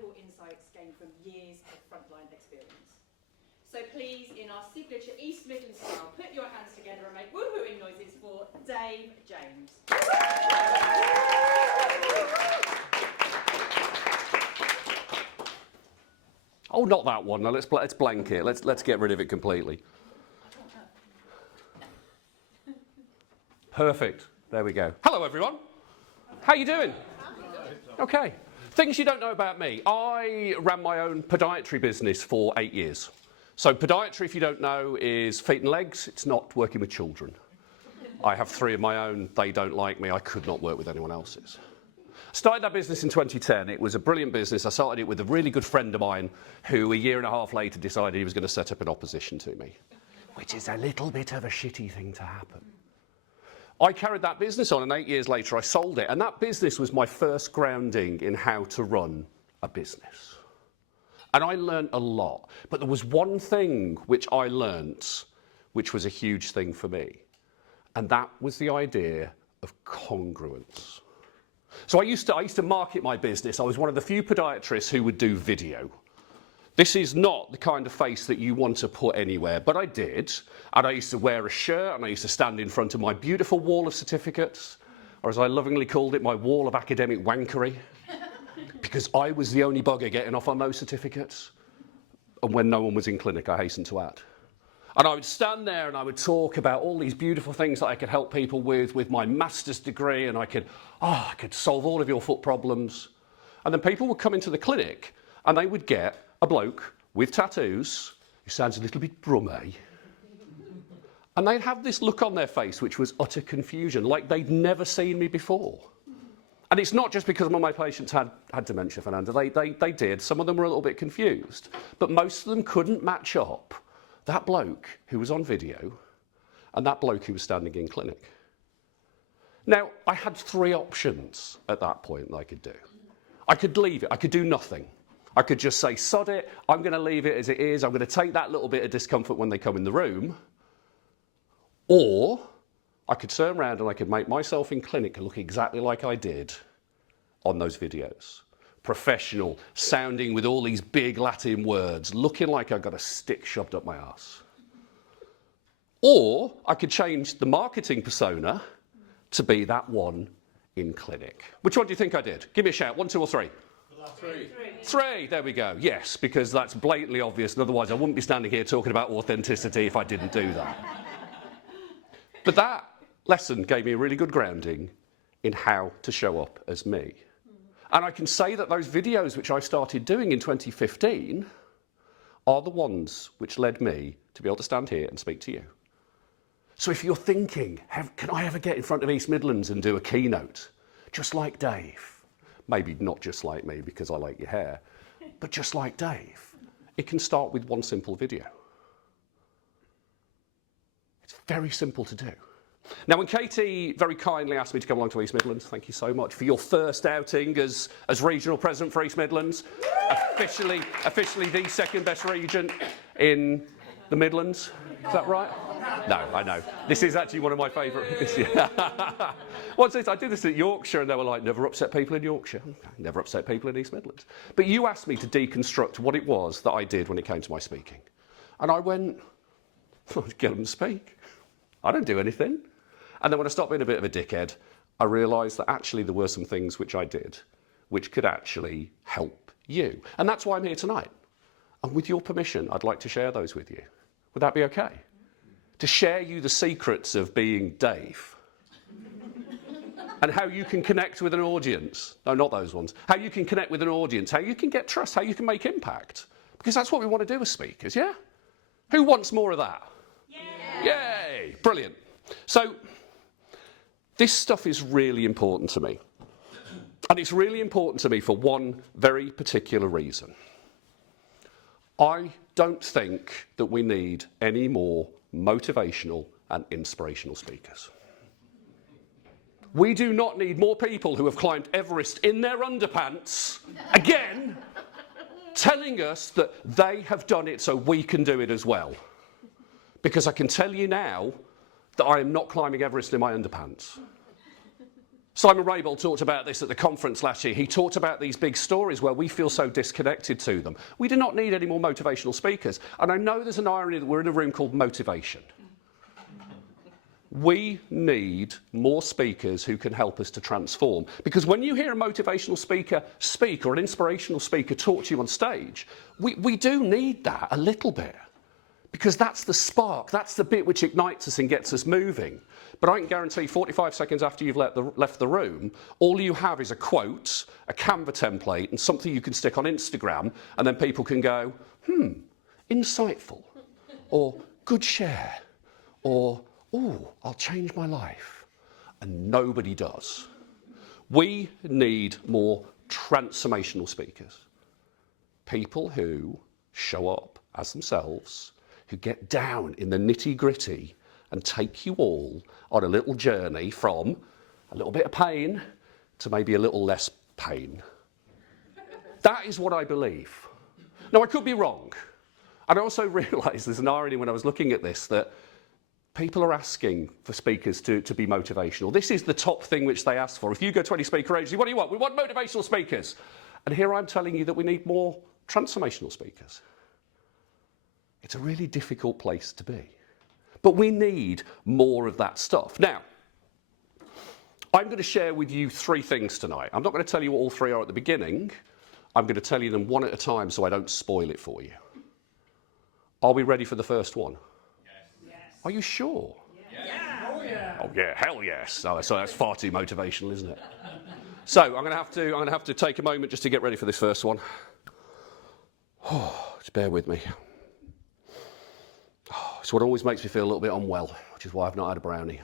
valuable insights gained from years of frontline experience. So please, in our signature East Midlands style, put your hands together and make woohooing noises for Dave James. Oh, not that one. No, let's blank it. Let's get rid of it completely. Perfect. There we go. Hello, everyone. How you doing? Okay. Things you don't know about me. I ran my own podiatry business for 8 years. So podiatry, if you don't know, is feet and legs. It's not working with children. I have 3 of my own. They don't like me. I could not work with anyone else's. Started that business in 2010. It was a brilliant business. I started it with a really good friend of mine who a year and a half later decided he was going to set up an opposition to me, which is a little bit of a shitty thing to happen. I carried that business on, and 8 years later I sold it. And that business was my first grounding in how to run a business. And I learned a lot. But there was one thing which I learnt, which was a huge thing for me. And that was the idea of congruence. So I used to market my business. I was one of the few podiatrists who would do video. This is not the kind of face that you want to put anywhere, but I did. And I used to wear a shirt, and I used to stand in front of my beautiful wall of certificates, or as I lovingly called it, my wall of academic wankery, because I was the only bugger getting off on those certificates. And when no one was in clinic, I hasten to add. And I would stand there and I would talk about all these beautiful things that I could help people with my master's degree, and I could solve all of your foot problems. And then people would come into the clinic and they would get a bloke with tattoos who sounds a little bit brummy, and they'd have this look on their face which was utter confusion, like they'd never seen me before. And it's not just because some of my patients had dementia, Fernanda. They did. Some of them were a little bit confused, but most of them couldn't match up that bloke who was on video and that bloke who was standing in clinic. Now, I had 3 options at that point that I could do. I could leave it. I could do nothing. I could just say, sod it, I'm going to leave it as it is. I'm going to take that little bit of discomfort when they come in the room. Or I could turn around and I could make myself in clinic look exactly like I did on those videos. Professional, sounding with all these big Latin words, looking like I got a stick shoved up my arse. Or I could change the marketing persona to be that one in clinic. Which one do you think I did? Give me a shout. 1, 2, or 3? 3, there we go. Yes, because that's blatantly obvious, and otherwise I wouldn't be standing here talking about authenticity if I didn't do that. But that lesson gave me a really good grounding in how to show up as me. And I can say that those videos which I started doing in 2015 are the ones which led me to be able to stand here and speak to you. So if you're thinking, can I ever get in front of East Midlands and do a keynote, just like Dave? Maybe not just like me because I like your hair, but just like Dave. It can start with one simple video. It's very simple to do. Now, when Katie very kindly asked me to come along to East Midlands, thank you so much for your first outing as regional president for East Midlands, officially the second best region in the Midlands. Is that right? No, I know. This is actually one of my favourite. What's this? I did this at Yorkshire, and they were like, never upset people in Yorkshire. Never upset people in East Midlands. But you asked me to deconstruct what it was that I did when it came to my speaking. And I went, get them to speak. I don't do anything. And then when I stopped being a bit of a dickhead, I realised that actually there were some things which I did which could actually help you. And that's why I'm here tonight. And with your permission, I'd like to share those with you. Would that be okay? To share you the secrets of being Dave. And how you can connect with an audience. No, not those ones. How you can connect with an audience, how you can get trust, how you can make impact. Because that's what we want to do as speakers, yeah? Who wants more of that? Yeah. Yay! Brilliant. So, this stuff is really important to me. And it's really important to me for one very particular reason. I don't think that we need any more motivational and inspirational speakers. We do not need more people who have climbed Everest in their underpants, again, telling us that they have done it so we can do it as well. Because I can tell you now that I am not climbing Everest in my underpants. Simon Rabel talked about this at the conference last year. He talked about these big stories where we feel so disconnected to them. We do not need any more motivational speakers. And I know there's an irony that we're in a room called motivation. We need more speakers who can help us to transform. Because when you hear a motivational speaker speak or an inspirational speaker talk to you on stage, we do need that a little bit. Because that's the spark, that's the bit which ignites us and gets us moving. But I can guarantee 45 seconds after you've left the room, all you have is a quote, a Canva template, and something you can stick on Instagram, and then people can go, insightful, or good share, or, ooh, I'll change my life. And nobody does. We need more transformational speakers. People who show up as themselves, who get down in the nitty-gritty and take you all on a little journey from a little bit of pain to maybe a little less pain. That is what I believe. Now, I could be wrong. And I also realised there's an irony when I was looking at this that people are asking for speakers to be motivational. This is the top thing which they ask for. If you go to any speaker agency, what do you want? We want motivational speakers. And here I'm telling you that we need more transformational speakers. It's a really difficult place to be. But we need more of that stuff. Now, I'm going to share with you 3 things tonight. I'm not going to tell you what all 3 are at the beginning. I'm going to tell you them one at a time so I don't spoil it for you. Are we ready for the first one? Yes. Are you sure? Yeah. Oh yeah. Oh yeah, hell yes. Oh, so that's far too motivational, isn't it? So I'm going to have to take a moment just to get ready for this first one. Oh, just bear with me. It's what always makes me feel a little bit unwell, which is why I've not had a brownie.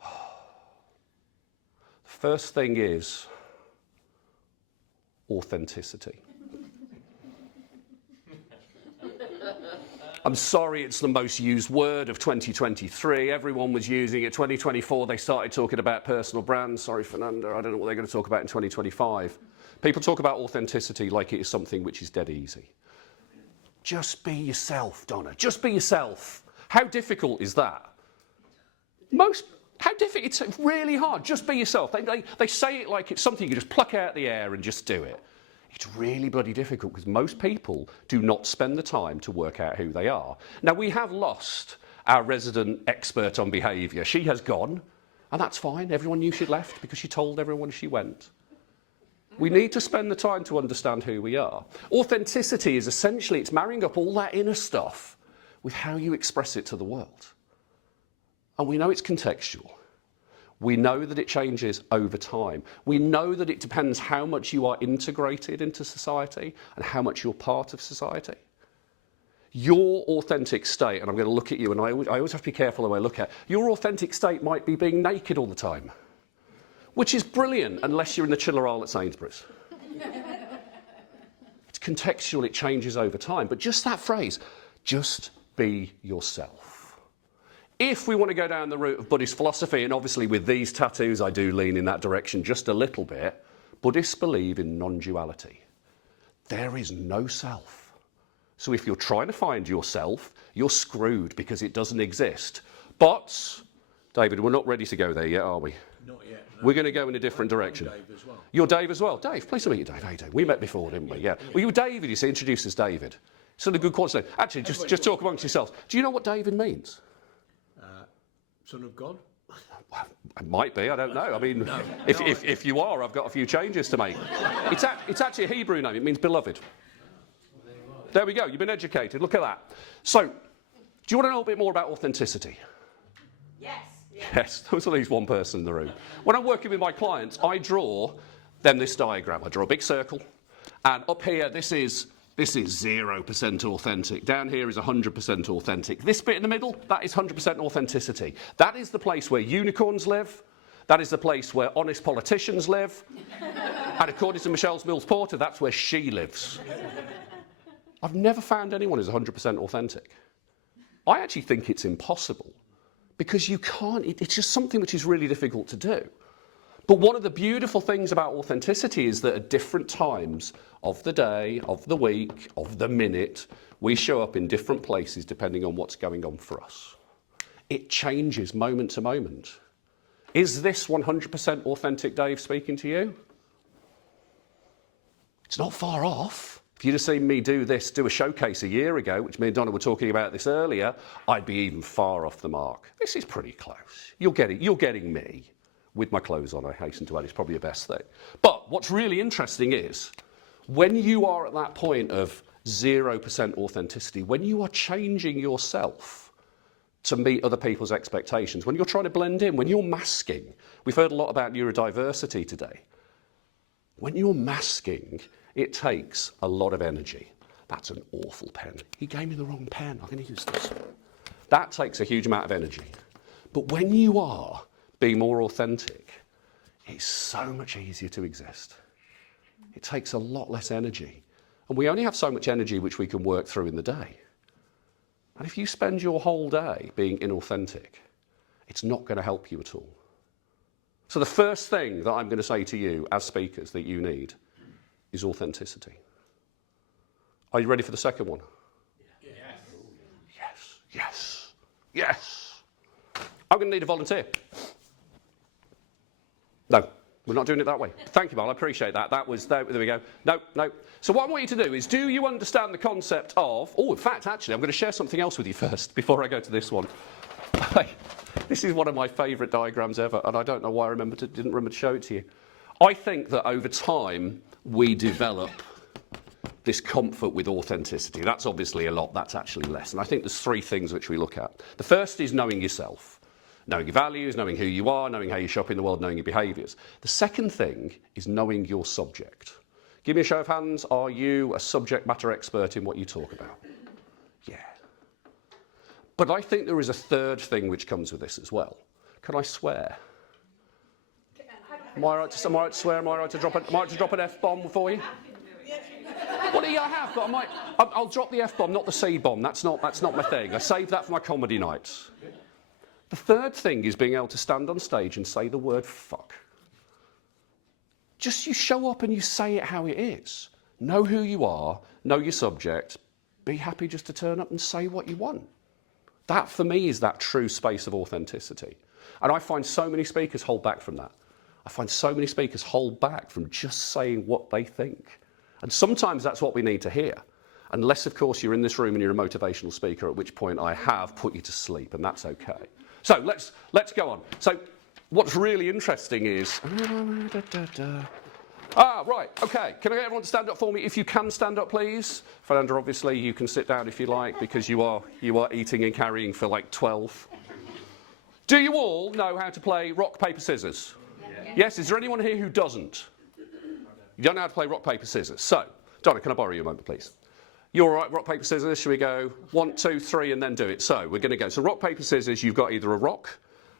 The first thing is authenticity. I'm sorry it's the most used word of 2023. Everyone was using it. 2024, they started talking about personal brands. Sorry, Fernanda, I don't know what they're going to talk about in 2025. People talk about authenticity like it is something which is dead easy. Just be yourself, Donna. Just be yourself. How difficult is that? It's really hard. Just be yourself. They say it like it's something you just pluck out of the air and just do it. It's really bloody difficult because most people do not spend the time to work out who they are. Now, we have lost our resident expert on behaviour. She has gone, and that's fine. Everyone knew she'd left because she told everyone she went. We need to spend the time to understand who we are. Authenticity is essentially, it's marrying up all that inner stuff with how you express it to the world. And we know it's contextual. We know that it changes over time. We know that it depends how much you are integrated into society and how much you're part of society. Your authentic state, and I'm going to look at you, and I always have to be careful when I look at, your authentic state might be being naked all the time. Which is brilliant, unless you're in the chiller aisle at Sainsbury's. It's contextual, it changes over time. But just that phrase, just be yourself. If we want to go down the route of Buddhist philosophy, and obviously with these tattoos I do lean in that direction just a little bit, Buddhists believe in non-duality. There is no self. So if you're trying to find yourself, you're screwed because it doesn't exist. But, David, we're not ready to go there yet, are we? Not yet. No. We're going to go in a different direction. I'm Dave as well. You're Dave as well. Dave, pleased to meet you, Dave. How you doing? We met before, didn't we? Yeah. Well, you were David, you see, introduced as David. Sort of good quality. Actually, just talk amongst yourselves. Do you know what David means? Son of God? It might be, I don't know. I mean, if you are, I've got a few changes to make. It's actually a Hebrew name. It means beloved. There we go. You've been educated. Look at that. So, do you want to know a bit more about authenticity? Yes. Yes, there was at least one person in the room. When I'm working with my clients, I draw them this diagram. I draw a big circle, and up here, this is 0% authentic. Down here is 100% authentic. This bit in the middle, that is 100% authenticity. That is the place where unicorns live. That is the place where honest politicians live. And according to Michelle Mills Porter, that's where she lives. I've never found anyone who's 100% authentic. I actually think it's impossible. Because you can't, it's just something which is really difficult to do. But one of the beautiful things about authenticity is that at different times of the day, of the week, of the minute, we show up in different places depending on what's going on for us. It changes moment to moment. Is this 100% authentic Dave speaking to you? It's not far off. If you'd have seen me do a showcase a year ago, which me and Donna were talking about this earlier, I'd be even far off the mark. This is pretty close. You're getting me with my clothes on, I hasten to add. It's probably the best thing. But what's really interesting is, when you are at that point of 0% authenticity, when you are changing yourself to meet other people's expectations, when you're trying to blend in, when you're masking, we've heard a lot about neurodiversity today. When you're masking, it takes a lot of energy. That's an awful pen. He gave me the wrong pen. I'm going to use this one. That takes a huge amount of energy. But when you are being more authentic, it's so much easier to exist. It takes a lot less energy. And we only have so much energy which we can work through in the day. And if you spend your whole day being inauthentic, it's not going to help you at all. So the first thing that I'm going to say to you as speakers that you need is authenticity. Are you ready for the second one? Yes. Yes, yes, yes. I'm going to need a volunteer. No, we're not doing it that way. Thank you, Mal, I appreciate that. There we go. No. So what I want you to do is, do you understand the concept of, in fact, actually, I'm going to share something else with you first before I go to this one. This is one of my favourite diagrams ever, and I don't know why I didn't remember to show it to you. I think that over time, we develop this comfort with authenticity. That's obviously a lot, that's actually less. And I think there's three things which we look at. The first is knowing yourself. Knowing your values, knowing who you are, knowing how you show up in the world, knowing your behaviours. The second thing is knowing your subject. Give me a show of hands, are you a subject matter expert in what you talk about? Yeah. But I think there is a third thing which comes with this as well. Can I swear? Am I right to swear? Am I right to drop an F-bomb for you? Well, yeah, I have, but I'll drop the F-bomb, not the C-bomb. That's not my thing. I save that for my comedy nights. The third thing is being able to stand on stage and say the word fuck. Just you show up and you say it how it is. Know who you are, know your subject, be happy just to turn up and say what you want. That, for me, is that true space of authenticity. And I find so many speakers hold back from that. I find so many speakers hold back from just saying what they think. And sometimes that's what we need to hear. Unless, of course, you're in this room and you're a motivational speaker, at which point I have put you to sleep, and that's okay. So let's go on. So what's really interesting is... right, okay. Can I get everyone to stand up for me? If you can stand up, please. Fernanda, obviously, you can sit down if you like, because you are eating and carrying for like 12. Do you all know how to play rock, paper, scissors? Yes, is there anyone here who doesn't? You don't know how to play rock, paper, scissors. So, Donna, can I borrow you a moment, please? You're all right, rock, paper, scissors. Shall we go 1, 2, 3 and then do it? So, we're going to go. So, rock, paper, scissors, you've got either a rock,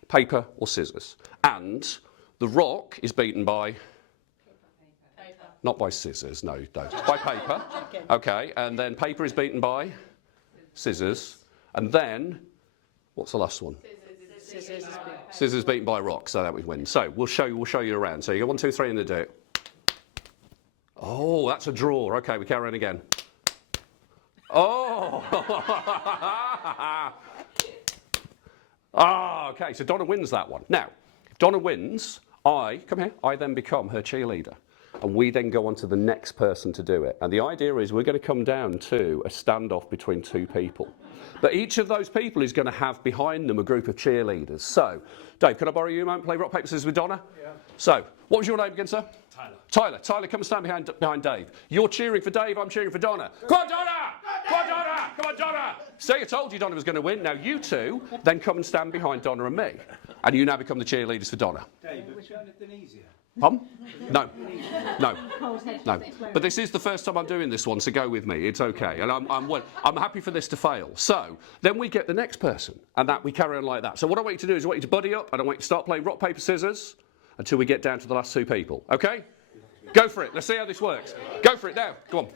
paper or scissors. And the rock is beaten by... Paper. Not by scissors, no. By paper. Okay, and then paper is beaten by scissors. And then, what's the last one? Scissors beaten by rock, so that would win. So we'll show you around. So you go 1, 2, 3 and then do it. Oh, that's a draw. Okay, we carry on again. Oh! Okay, so Donna wins that one. Now, if Donna wins, I then become her cheerleader. And we then go on to the next person to do it. And the idea is we're going to come down to a standoff between two people. But each of those people is going to have behind them a group of cheerleaders. So, Dave, can I borrow you a moment? Play rock, paper, scissors with Donna? Yeah. So, what was your name again, sir? Tyler. Tyler, come and stand behind Dave. You're cheering for Dave, I'm cheering for Donna. Come on, Donna! Come on, Donna! Come on, Donna! See, I told you Donna was going to win. Now you two then come and stand behind Donna and me. And you now become the cheerleaders for Donna. Dave, have you done anything easier? No. But this is the first time I'm doing this one, so go with me. It's okay. And I'm happy for this to fail. So then we get the next person, and that we carry on like that. So what I want you to do is I want you to buddy up, and I want you to start playing rock, paper, scissors until we get down to the last two people. Okay? Go for it. Let's see how this works. Go for it now. Go on.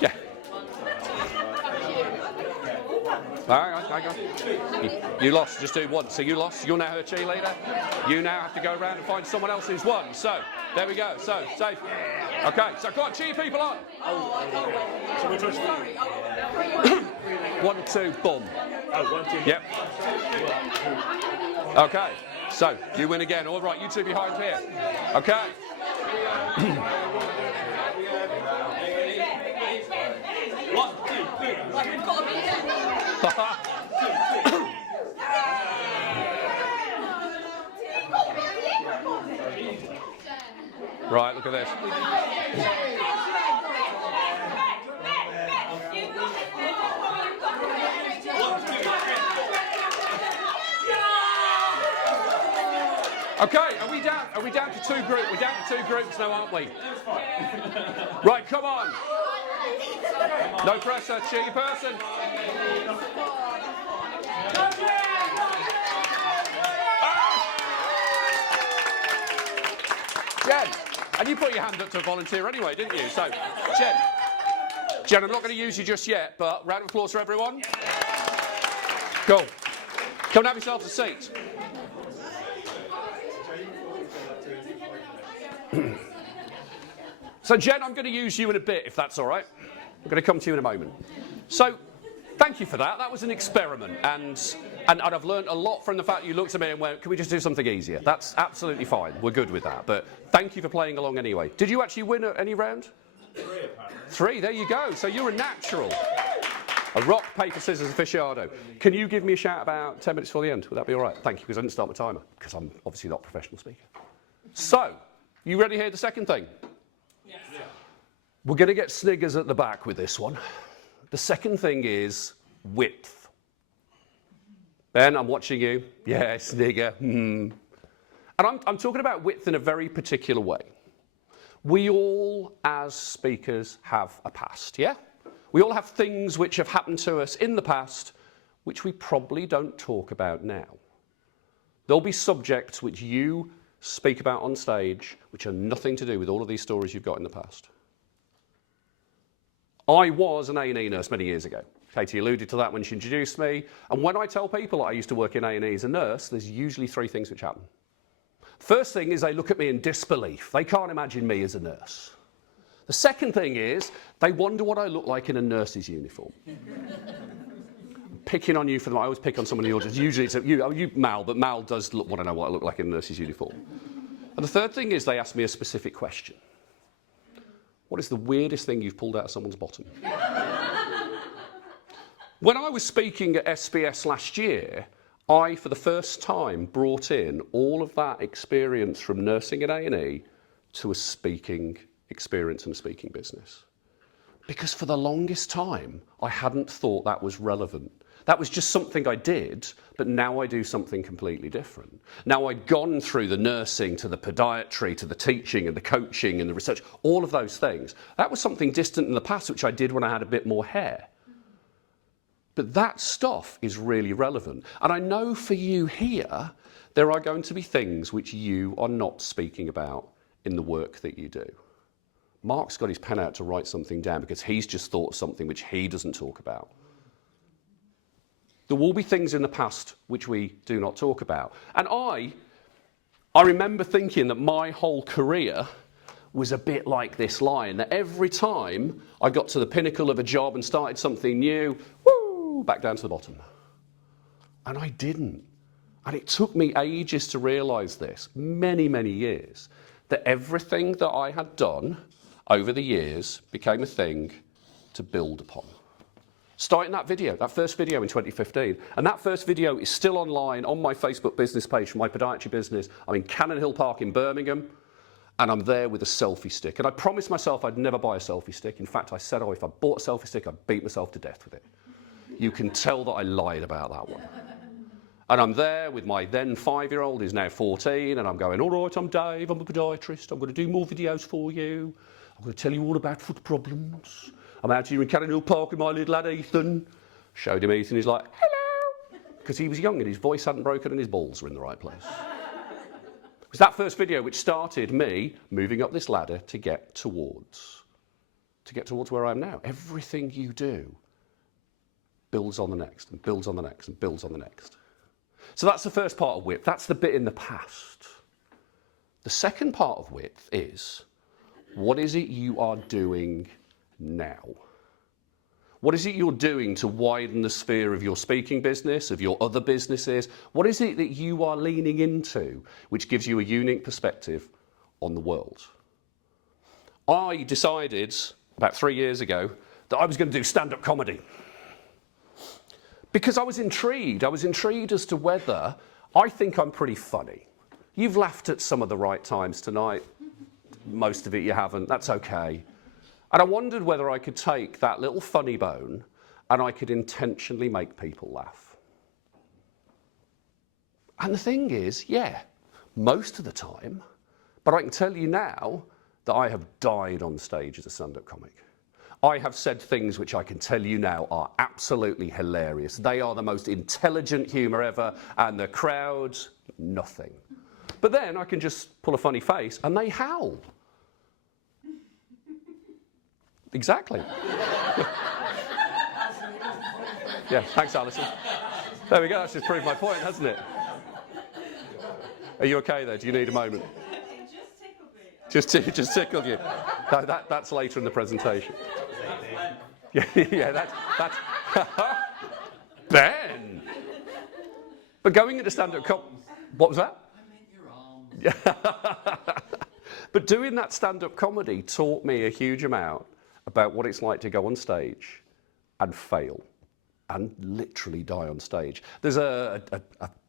Yeah. Hang on. You lost. Just do one. So you lost. You're now her cheerleader. You now have to go around and find someone else who's won. So there we go. So safe. Okay. So come on, cheer people on. One, two, boom. Oh, 1, 2. Yep. Okay. So, you win again. All right, you two behind here. Okay. One, two, three. Like we've got a Right, look at this. Okay, are we down? Are we down to two groups? We're down to two groups now, aren't we? Right, come on. No pressure, cheeky person. Jen, and you put your hand up to volunteer anyway, didn't you? So, Jen, I'm not going to use you just yet, but round of applause for everyone. Cool. Come and have yourselves a seat. So, Jen, I'm going to use you in a bit, if that's all right. I'm going to come to you in a moment. So, thank you for that. That was an experiment, and I've learned a lot from the fact you looked at me and went, can we just do something easier? That's absolutely fine. We're good with that. But thank you for playing along anyway. Did you actually win any round? 3, apparently. 3, there you go. So you're a natural. A rock, paper, scissors aficionado. Can you give me a shout about 10 minutes before the end? Would that be all right? Thank you, because I didn't start my timer, because I'm obviously not a professional speaker. So, you ready to hear the second thing? Yes. We're going to get sniggers at the back with this one. The second thing is width. Ben, I'm watching you. Yeah, snigger. And I'm talking about width in a very particular way. We all, as speakers, have a past, yeah? We all have things which have happened to us in the past which we probably don't talk about now. There'll be subjects which you speak about on stage which are nothing to do with all of these stories you've got in the past. I was an A&E nurse many years ago. Katie alluded to that when she introduced me. And when I tell people that I used to work in A&E as a nurse, there's usually 3 things which happen. First thing is they look at me in disbelief. They can't imagine me as a nurse. The second thing is they wonder what I look like in a nurse's uniform. I'm picking on you for them. I always pick on someone in the audience. Usually it's you, Mal, but Mal does want to know what I look like in a nurse's uniform. And the third thing is they ask me a specific question. What is the weirdest thing you've pulled out of someone's bottom? When I was speaking at SBS last year, I, for the first time, brought in all of that experience from nursing at A&E to a speaking experience and speaking business. Because for the longest time, I hadn't thought that was relevant. That was just something I did, but now I do something completely different. Now I'd gone through the nursing to the podiatry to the teaching and the coaching and the research, all of those things. That was something distant in the past, which I did when I had a bit more hair. But that stuff is really relevant. And I know for you here, there are going to be things which you are not speaking about in the work that you do. Mark's got his pen out to write something down because he's just thought of something which he doesn't talk about. There will be things in the past which we do not talk about. And I remember thinking that my whole career was a bit like this line, that every time I got to the pinnacle of a job and started something new, woo, back down to the bottom. And I didn't. And it took me ages to realise this, many, many years, that everything that I had done over the years became a thing to build upon. Starting that video, that first video in 2015. And that first video is still online on my Facebook business page for my podiatry business. I'm in Cannon Hill Park in Birmingham, and I'm there with a selfie stick. And I promised myself I'd never buy a selfie stick. In fact, I said, if I bought a selfie stick, I'd beat myself to death with it. You can tell that I lied about that one. And I'm there with my then 5-year-old, who's now 14, and I'm going, all right, I'm Dave, I'm a podiatrist, I'm going to do more videos for you. I'm going to tell you all about foot problems. I'm out here in Cannon Hill Park with my little lad Ethan. Showed him Ethan, he's like, hello. Because he was young and his voice hadn't broken and his balls were in the right place. It was that first video which started me moving up this ladder to get towards where I am now. Everything you do builds on the next and builds on the next and builds on the next. So that's the first part of width. That's the bit in the past. The second part of width is, what is it you are doing now? What is it you're doing to widen the sphere of your speaking business, of your other businesses? What is it that you are leaning into which gives you a unique perspective on the world? I decided about 3 years ago that I was going to do stand-up comedy. Because I was intrigued. I was intrigued as to whether I think I'm pretty funny. You've laughed at some of the right times tonight. Most of it you haven't. That's okay. And I wondered whether I could take that little funny bone and I could intentionally make people laugh. And the thing is, yeah, most of the time, but I can tell you now that I have died on stage as a stand-up comic. I have said things which I can tell you now are absolutely hilarious. They are the most intelligent humour ever, and the crowd, nothing. But then I can just pull a funny face and they howl. Exactly. Yeah, thanks, Alison. There we go, that's just proved my point, hasn't it? Are you okay there? Do you need a moment? Just tickled you. No, that's later in the presentation. Yeah, that's Ben. But going into stand-up what was that? I meant your arms. But doing that stand-up comedy taught me a huge amount about what it's like to go on stage and fail and literally die on stage. There's a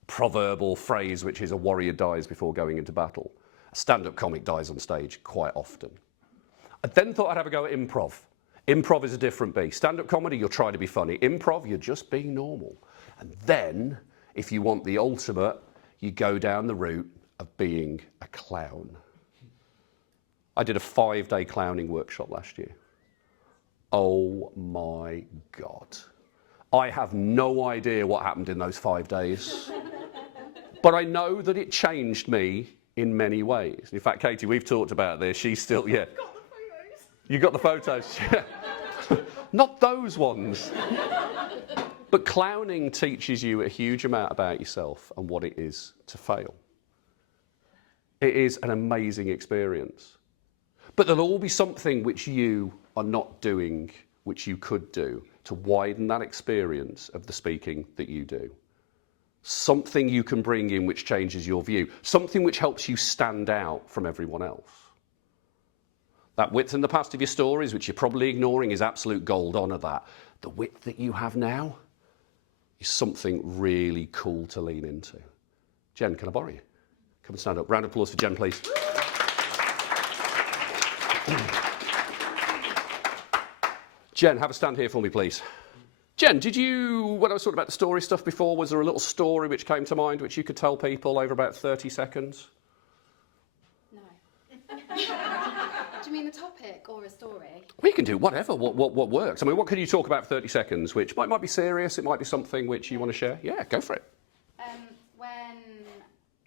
proverb or phrase which is a warrior dies before going into battle. A stand-up comic dies on stage quite often. I then thought I'd have a go at improv. Improv is a different beast. Stand-up comedy, you're trying to be funny. Improv, you're just being normal. And then, if you want the ultimate, you go down the route of being a clown. I did a 5-day clowning workshop last year. Oh my God. I have no idea what happened in those 5 days. But I know that it changed me in many ways. In fact, Katie, we've talked about this. She's still, yeah. Got the photos. You got the photos? Not those ones. But clowning teaches you a huge amount about yourself and what it is to fail. It is an amazing experience. But there'll all be something which you are not doing, which you could do to widen that experience of the speaking that you do. Something you can bring in which changes your view. Something which helps you stand out from everyone else. That width in the past of your stories, which you're probably ignoring, is absolute gold. Honour that. The width that you have now is something really cool to lean into. Jen, can I borrow you? Come and stand up. Round of applause for Jen, please. Jen, have a stand here for me, please. Jen, when I was talking about the story stuff before, was there a little story which came to mind which you could tell people over about 30 seconds? No. Do you mean the topic or a story? We can do whatever, what works. I mean, what can you talk about for 30 seconds, which might be serious, it might be something which you want to share? Yeah, go for it. When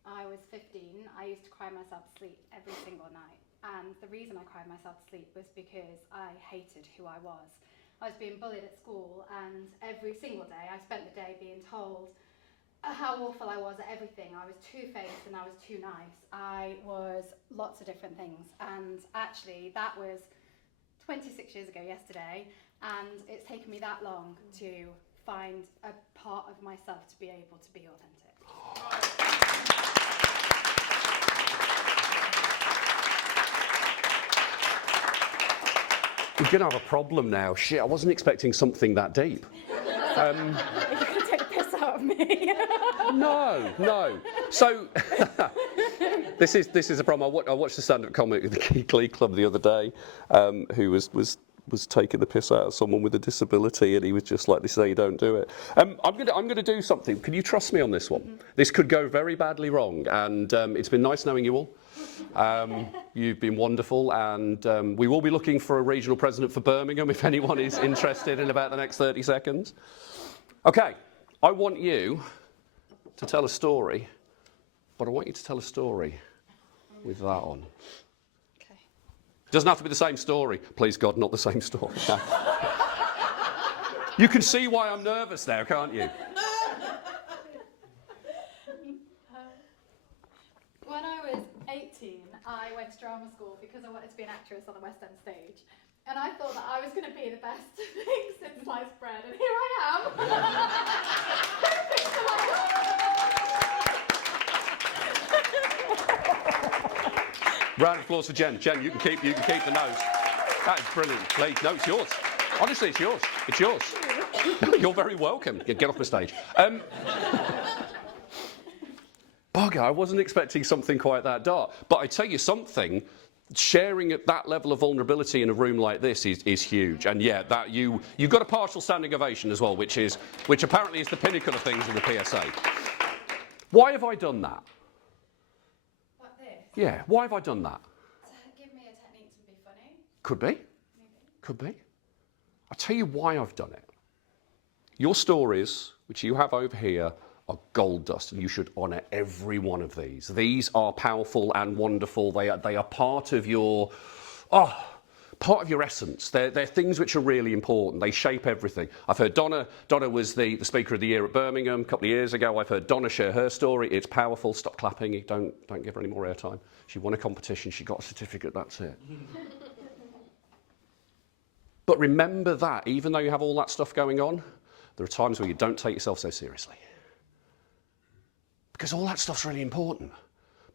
I was 15, I used to cry myself to sleep every single night. And the reason I cried myself to sleep was because I hated who I was. I was being bullied at school, and every single day I spent the day being told how awful I was at everything. I was two-faced and I was too nice. I was lots of different things. And actually, that was 26 years ago yesterday, and it's taken me that long to find a part of myself to be able to be authentic. We're going to have a problem now. Shit, I wasn't expecting something that deep. Are you going to take the piss out of me? No. So, this is a problem. I watched a stand-up comic at the Glee Club the other day who was taking the piss out of someone with a disability, and he was just like, "This is how you don't do it." I'm going to do something. Can you trust me on this one? Mm-hmm. This could go very badly wrong, and it's been nice knowing you all. You've been wonderful, and we will be looking for a regional president for Birmingham if anyone is interested in about the next 30 seconds. Okay, I want you to tell a story, but I want you to tell a story with that on. Okay. It doesn't have to be the same story. Please God, not the same story. You can see why I'm nervous now, can't you? When I was 18, I went to drama school because I wanted to be an actress on the West End stage. And I thought that I was going to be the best thing since sliced bread, and here I am. Round of applause for Jen. Jen, you can keep the nose. That is brilliant. Lee, no, it's yours. Honestly, it's yours. It's yours. You're very welcome. Get off the stage. Bugger, I wasn't expecting something quite that dark. But I tell you something, sharing at that level of vulnerability in a room like this is huge. And yeah, that you got a partial standing ovation as well, which apparently is the pinnacle of things in the PSA. Why have I done that? Like this? Yeah, why have I done that? To give me a technique to be funny? Could be. Maybe. Could be. I'll tell you why I've done it. Your stories, which you have over here, are gold dust, and you should honour every one of these. These are powerful and wonderful. They are part of your essence. They're things which are really important. They shape everything. I've heard Donna was the Speaker of the Year at Birmingham a couple of years ago. I've heard Donna share her story. It's powerful. Stop clapping. Don't give her any more airtime. She won a competition. She got a certificate. That's it. But remember that, even though you have all that stuff going on, there are times where you don't take yourself so seriously. Because all that stuff's really important.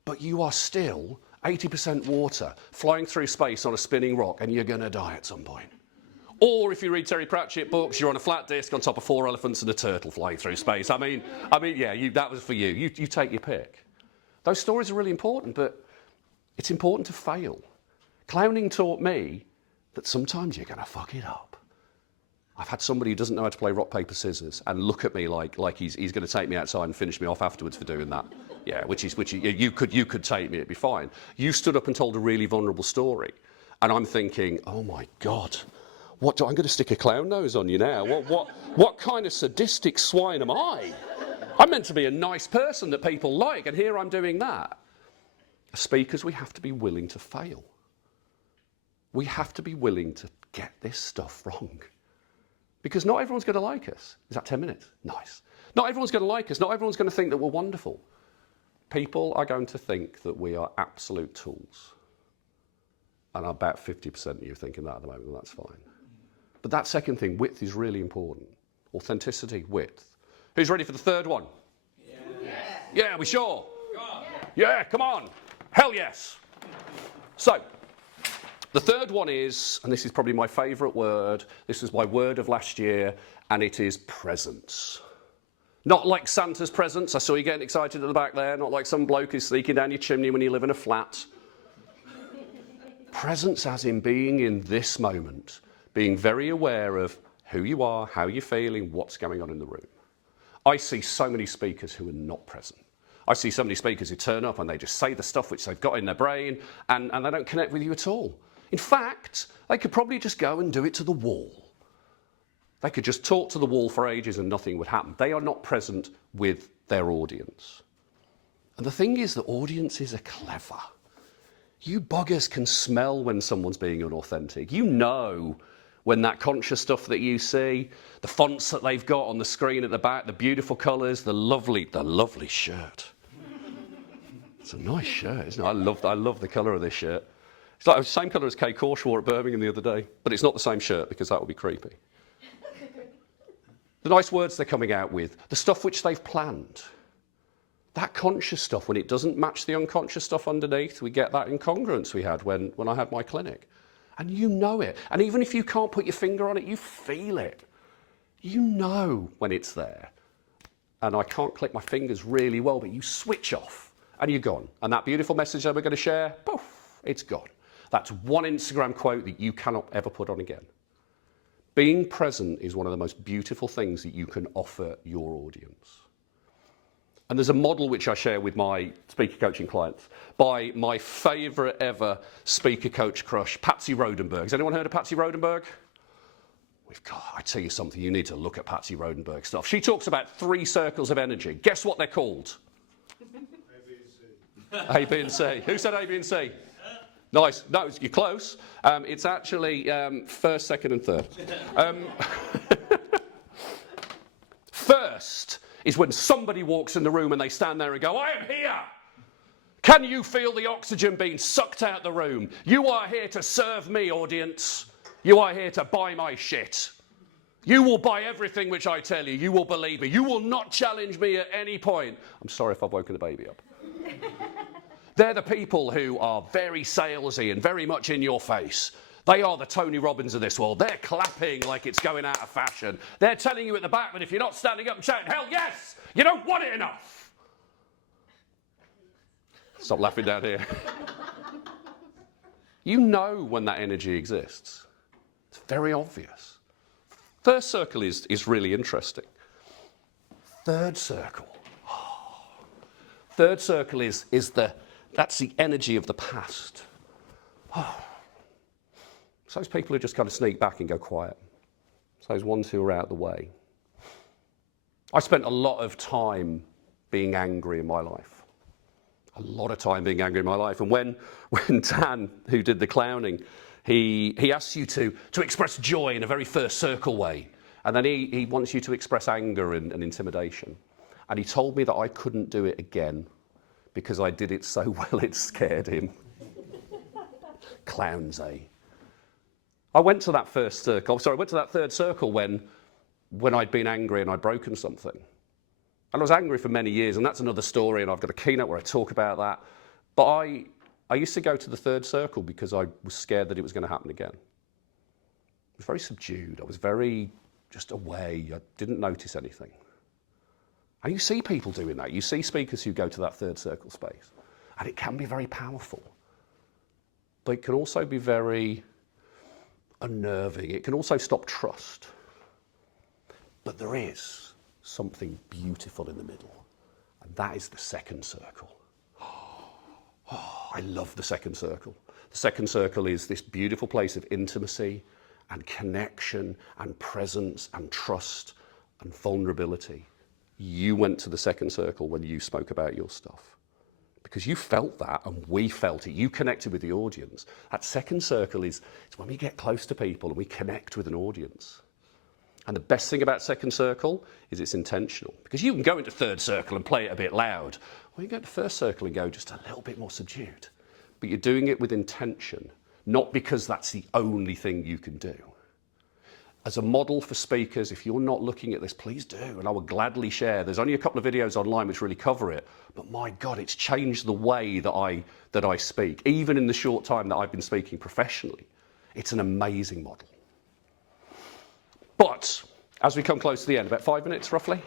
But you are still 80% water, flying through space on a spinning rock, and you're going to die at some point. Or if you read Terry Pratchett books, you're on a flat disc on top of 4 elephants and a turtle flying through space. I mean, yeah, that was for you. You take your pick. Those stories are really important, but it's important to fail. Clowning taught me that sometimes you're going to fuck it up. I've had somebody who doesn't know how to play rock, paper, scissors and look at me like he's going to take me outside and finish me off afterwards for doing that. Yeah, which you could take me, it'd be fine. You stood up and told a really vulnerable story. And I'm thinking, oh my God, I'm going to stick a clown nose on you now. What kind of sadistic swine am I? I'm meant to be a nice person that people like, and here I'm doing that. As speakers, we have to be willing to fail. We have to be willing to get this stuff wrong. Because not everyone's going to like us. Is that 10 minutes? Nice. Not everyone's going to like us. Not everyone's going to think that we're wonderful. People are going to think that we are absolute tools. And I bet 50% of you are thinking that at the moment, and that's fine. But that second thing, width, is really important. Authenticity, width. Who's ready for the third one? Yeah, we sure? Yeah, come on. Hell yes. So, the third one is, and this is probably my favourite word, this was my word of last year, and it is presence. Not like Santa's presents, I saw you getting excited at the back there, not like some bloke who's sneaking down your chimney when you live in a flat. Presence as in being in this moment, being very aware of who you are, how you're feeling, what's going on in the room. I see so many speakers who are not present. I see so many speakers who turn up and they just say the stuff which they've got in their brain, and they don't connect with you at all. In fact, they could probably just go and do it to the wall. They could just talk to the wall for ages and nothing would happen. They are not present with their audience. And the thing is that audiences are clever. You buggers can smell when someone's being unauthentic. You know when that conscious stuff that you see, the fonts that they've got on the screen at the back, the beautiful colours, the lovely shirt. It's a nice shirt, isn't it? I love the colour of this shirt. It's like the same colour as Kay Korsh wore at Birmingham the other day, but it's not the same shirt because that would be creepy. The nice words they're coming out with, the stuff which they've planned. That conscious stuff, when it doesn't match the unconscious stuff underneath, we get that incongruence we had when I had my clinic. And you know it. And even if you can't put your finger on it, you feel it. You know when it's there. And I can't click my fingers really well, but you switch off and you're gone. And that beautiful message that we're going to share, poof, it's gone. That's one Instagram quote that you cannot ever put on again. Being present is one of the most beautiful things that you can offer your audience. And there's a model which I share with my speaker coaching clients by my favourite ever speaker coach crush, Patsy Rodenberg. Has anyone heard of Patsy Rodenberg? I tell you something, you need to look at Patsy Rodenberg stuff. She talks about 3 circles of energy. Guess what they're called? A, B and C. Who said A, B and C? Nice. No, you're close. It's actually first, second and third. First is when somebody walks in the room and they stand there and go, I am here. Can you feel the oxygen being sucked out the room? You are here to serve me, audience. You are here to buy my shit. You will buy everything which I tell you. You will believe me. You will not challenge me at any point. I'm sorry if I've woken the baby up. They're the people who are very salesy and very much in your face. They are the Tony Robbins of this world. They're clapping like it's going out of fashion. They're telling you at the back that if you're not standing up and shouting, hell yes, you don't want it enough. Stop laughing down here. You know when that energy exists. It's very obvious. First circle is really interesting. Third circle. Third circle that's the energy of the past. It's those people who just kind of sneak back and go quiet. It's those ones who are out of the way. I spent a lot of time being angry in my life. A lot of time being angry in my life. And when Dan, who did the clowning, he asks you to express joy in a very first circle way. And then he wants you to express anger and intimidation. And he told me that I couldn't do it again because I did it so well it scared him. Clowns, eh? I went to that third circle when I'd been angry and I'd broken something. And I was angry for many years, and that's another story, and I've got a keynote where I talk about that. But I used to go to the third circle because I was scared that it was going to happen again. I was very subdued. I was very just away. I didn't notice anything. And you see people doing that. You see speakers who go to that third circle space. And it can be very powerful. But it can also be very unnerving. It can also stop trust. But there is something beautiful in the middle. And that is the second circle. Oh, I love the second circle. The second circle is this beautiful place of intimacy and connection and presence and trust and vulnerability. You went to the second circle when you spoke about your stuff. Because you felt that and we felt it. You connected with the audience. That second circle is when we get close to people and we connect with an audience. And the best thing about second circle is it's intentional. Because you can go into third circle and play it a bit loud. Or you can go to first circle and go just a little bit more subdued. But you're doing it with intention, not because that's the only thing you can do. As a model for speakers, if you're not looking at this, please do, and I will gladly share. There's only a couple of videos online which really cover it, but my God, it's changed the way that I speak, even in the short time that I've been speaking professionally. It's an amazing model. But as we come close to the end, about 5 minutes roughly,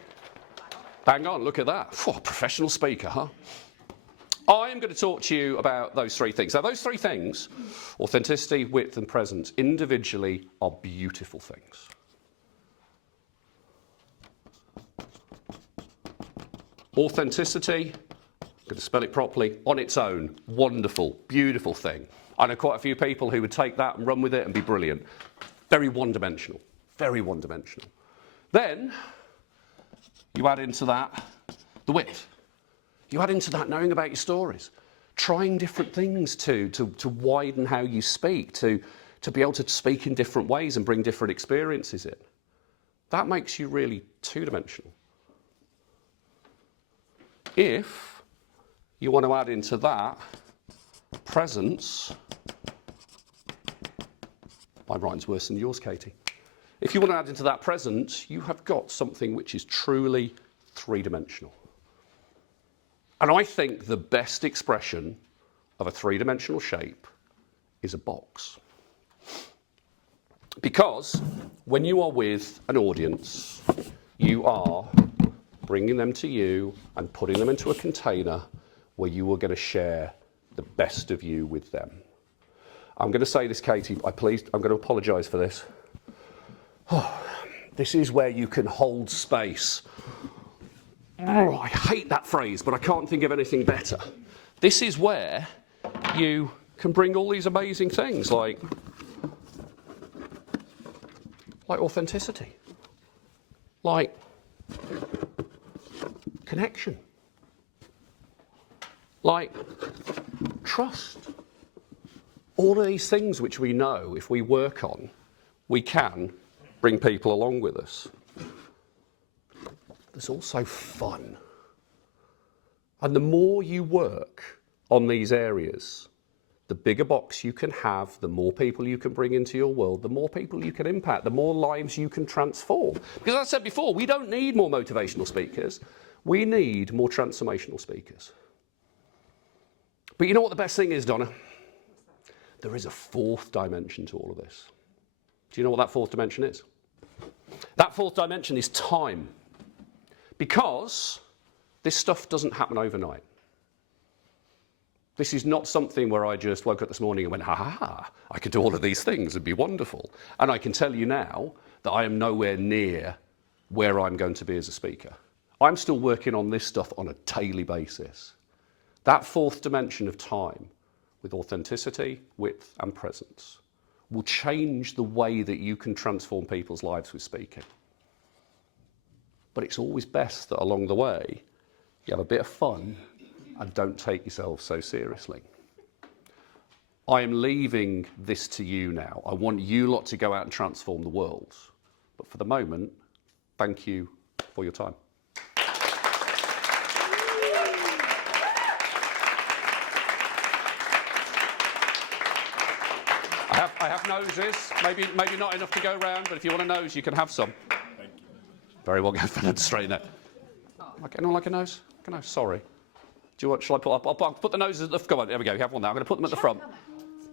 bang on, look at that. Professional speaker, huh? I am going to talk to you about those three things. Now, those three things, authenticity, width, and presence, individually are beautiful things. Authenticity, I'm going to spell it properly, on its own, wonderful, beautiful thing. I know quite a few people who would take that and run with it and be brilliant. Very one-dimensional, very one-dimensional. Then, you add into that the width. You add into that knowing about your stories, trying different things to widen how you speak, to be able to speak in different ways and bring different experiences in. That makes you really two-dimensional. If you want to add into that presence, my writing's worse than yours, Katie. If you want to add into that presence, you have got something which is truly three-dimensional. And I think the best expression of a three-dimensional shape is a box. Because when you are with an audience, you are bringing them to you and putting them into a container where you are going to share the best of you with them. I'm going to say this, Katie, I'm going to apologise for this. This is where you can hold space. Oh, I hate that phrase, but I can't think of anything better. This is where you can bring all these amazing things like authenticity, like connection, like trust. All of these things which we know if we work on, we can bring people along with us. There's also fun. And the more you work on these areas, the bigger box you can have, the more people you can bring into your world, the more people you can impact, the more lives you can transform. Because as I said before, we don't need more motivational speakers. We need more transformational speakers. But you know what the best thing is, Donna? There is a fourth dimension to all of this. Do you know what that fourth dimension is? That fourth dimension is time. Because this stuff doesn't happen overnight. This is not something where I just woke up this morning and went, ha ha ha, I could do all of these things, it'd be wonderful. And I can tell you now that I am nowhere near where I'm going to be as a speaker. I'm still working on this stuff on a daily basis. That fourth dimension of time, with authenticity, width, and presence, will change the way that you can transform people's lives with speaking. But it's always best that along the way, you have a bit of fun and don't take yourself so seriously. I am leaving this to you now. I want you lot to go out and transform the world. But for the moment, thank you for your time. I have noses, maybe not enough to go round, but if you want a nose, you can have some. Thank you. Very well, go for straighten it. Anyone like a nose? Sorry. Do you want, shall I I'll put the noses at the, go on, there we go, you have one there. I'm going to put them at the front.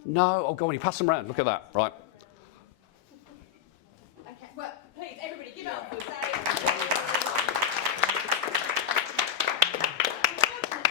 No, oh go on, you pass them round, look at that, right.